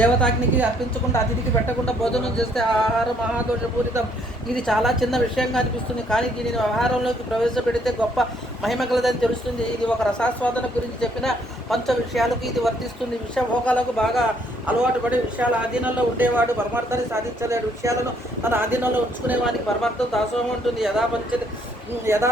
దేవతాగ్నికి అర్పించకుండా అతిథికి పెట్టకుండా భోజనం చేస్తే ఆహారం మహాదోషపూరితం. ఇది చాలా చిన్న విషయంగా అనిపిస్తుంది కానీ దీనిని ఆహారంలోకి ప్రవేశపెడితే గొప్ప మహిమ కలదని తెలుస్తుంది. ఇది ఒక రసాస్వాదన గురించి చెప్పిన పంచ విషయాలకు ఇది వర్తిస్తుంది. విషభోగాలకు బాగా అలవాటు పడి విషయాల ఆధీనంలో ఉండేవాడు పరమార్థాన్ని సాధించలేడు. విషయాలను తన ఆధీనంలో ఉంచుకునే వానికి పరమార్థం దాసోహం ఉంటుంది. యథాపంచ పంచ యథా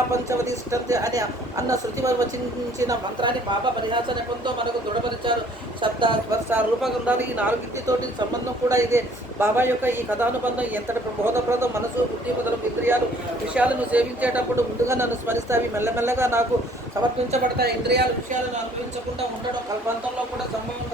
అని అన్న శృతి వచించిన మంత్రాన్ని బాబా పరిహాస నెపంతో మనకు దృఢపరిచారు. శబ్ద స్పర్శ రూపగంధాలు ఈ నాలుగింటితోటి సంబంధం కూడా ఇదే. బాబా యొక్క ఈ కథానుబంధం ఎంతటి బోధప్రదం మనసు బుద్ధి మొదలగు ఇంద్రియాలు విషయాలను సేవించేటప్పుడు ముందుగా నన్ను స్మరిస్తాయి. మెల్లమెల్లగా నాకు సమర్పించబడతాయి. ఇంద్రియాలు విషయాలను అనుభవించకుండా ఉండడం కల్పాంతంలో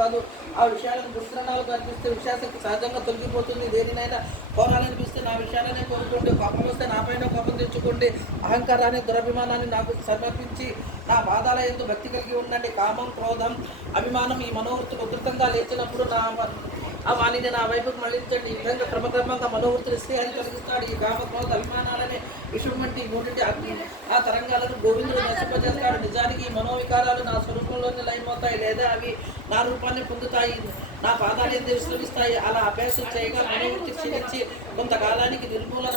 కాదు. ఆ విషయాలను దుర్శరణాలు కనిపిస్తే విషయాశక్తి సహజంగా తొలగిపోతుంది. దేనినైనా కోరాలనిపిస్తే నా విషయాలనే కోరుకోండి. కోపం వస్తే నాపైన కోపం తెచ్చుకోండి. అహంకారాన్ని దురభిమానాన్ని నాకు సమర్పించి నా పాదాల ఎందు భక్తి కలిగి ఉండండి. కామం క్రోధం అభిమానం ఈ మనోవృత్తులు ఉధృతంగా లేచినప్పుడు నా ఆ వాణిని నా వైపుకు మళ్ళించండి ఈ విధంగా క్రమక్రమంగా మనోవృత్తిని స్నేహాన్ని కలిగిస్తాడు. ఈ కామ క్రోధ అభిమానాలనే విషయం వంటి మూడింటి అగ్ని ఆ తరంగాలను గోవిందుడు నశింపజేస్తాడు. నిజానికి ఈ మనోవికారాలు నా స్వరూపంలోనే లయమవుతాయి లేదా అవి నా రూపాన్ని పొందుతాయి నా పాదాలు ఎందుకు విశ్రమిస్తాయి? అలా అభ్యాసం చేయగా మనోవృత్తి క్షీణించి కొంతకాలానికి నిర్మూలన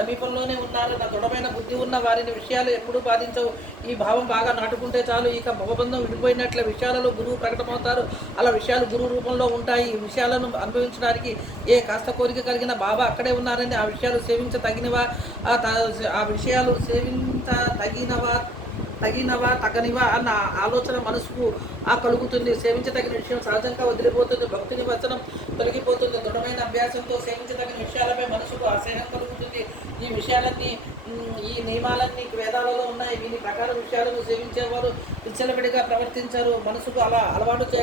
సమీపంలోనే ఉన్నారు నా దృఢమైన బుద్ధి ఉన్న వారిని విషయాలు ఎప్పుడూ బాధించవు. ఈ భావం బాగా నాటుకుంటే చాలు. ఇక భవబంధం విడిపోయినట్ల విషయాలలో గురువు ప్రకటమవుతారు. అలా విషయాలు గురువు రూపంలో ఉంటాయి. ఈ విషయాలను అనుభవించడానికి ఏ కాస్త కోరిక కలిగిన బాబా అక్కడే ఉన్నారని ఆ విషయాలు సేవించ తగినవా? ఆ ఆ విషయాలు సేవించ తగినవా? తగినవా? తగనివా? అన్న ఆలోచన మనసుకు ఆ కలుగుతుంది. సేవించదగిన విషయం సహజంగా వదిలిపోతుంది. భక్తిని వచనం తొలగిపోతుంది. దృఢమైన అభ్యాసంతో సేవించదగిన విషయాలపై మనసుకు ఆ కలుగుతుంది. ఈ విషయాలన్నీ ఈ నియమాలన్నీ వేదాలలో ఉన్నాయి. దీని ప్రకారం విషయాలను సేవించేవారు విచ్చలవిడిగా ప్రవర్తించారు. మనసుకు అలా అలవాటు చే